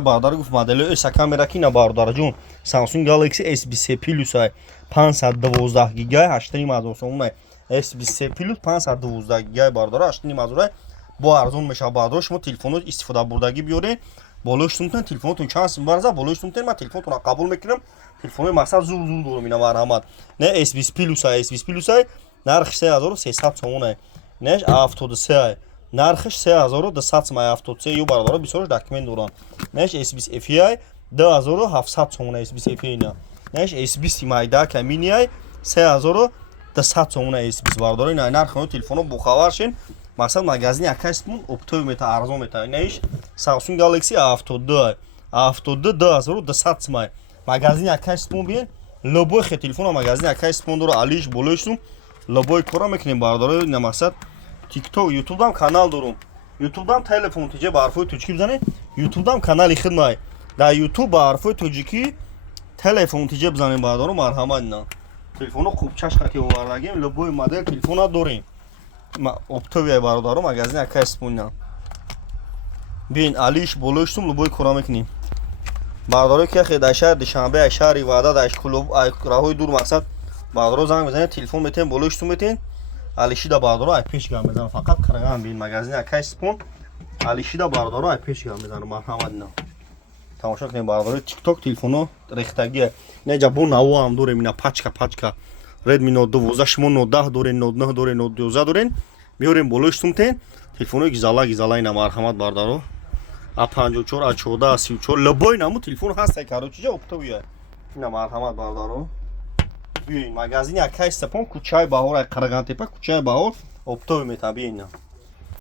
Бардор гуфт модели эса камера ки на бардор ҷон Samsung Galaxy S23 Plus ай 512 гиг 8,5 сомон S23 Plus 512 гиг бардор 8,5 бо арзон меша бардор шумо телефоно истифода бурдагӣ биёред болош сумтан телефонтон чанд сум барза болош сумтан ман телефонтон қабул мекунам телефони мақсад зур дорум ина марҳамат не S20 Plus ай S20 Plus ай нархш 3300 сомон ай не A73 ай нархш 3200 сом ай A73 ё бардор бисёр документ дорам неш S20 FE 2700 сомон S20 FE ина неш S20 майда камини 3200 сомон S20 бардор ина нархи телефоно бо хабар шин мақсад магазини акаст мун оптови мета арзон мета неш Samsung Galaxy A52 A52 2200 сом магазини акаст мун бин лобой хе телефона магазини акаст мун доро алиш болошум лобой кора мекунем бардор ина мақсад TikTok, YouTube'dan kanal durum. YouTube'dan telefon tice barfoy tücki bizane. YouTube'dan kanal xidmay. Da YouTube barfoy tücki telefon tice bizane bardoro marhamanna. Telefonu खूब çaşqa ki olaragim loboy model telefona dorim. Ma optoviya bardoro magazin akaspunna. Bin alish boloshtum loboy koramekni. Bardoro ki xida shahar Dushanbe shahar Ivada dash klub ay rahoy dur maqsad bardoro zang bizane telefon meten boloshtum meten алишида бардоро ай пеш гам мезанам фақат қараган бин магазини акай спон алишида бардоро ай пеш гам мезанам марҳамат на тамошо кунем бардори TikTok телефоно рехтаги не ҷабо наво ам дорем ина пачка Redmi Note 12 шумо Note 10 дорен Note 9 дорен Note 11 дорен меорем болош сумтен телефоно гизала ина марҳамат бардоро A54 A14 A34 лобой наму телефон ҳастай карочиҷа оптовия ина марҳамат бардоро Магазини акай степон кучай баҳор ай қарагантепа кучай баҳор оптови метабиина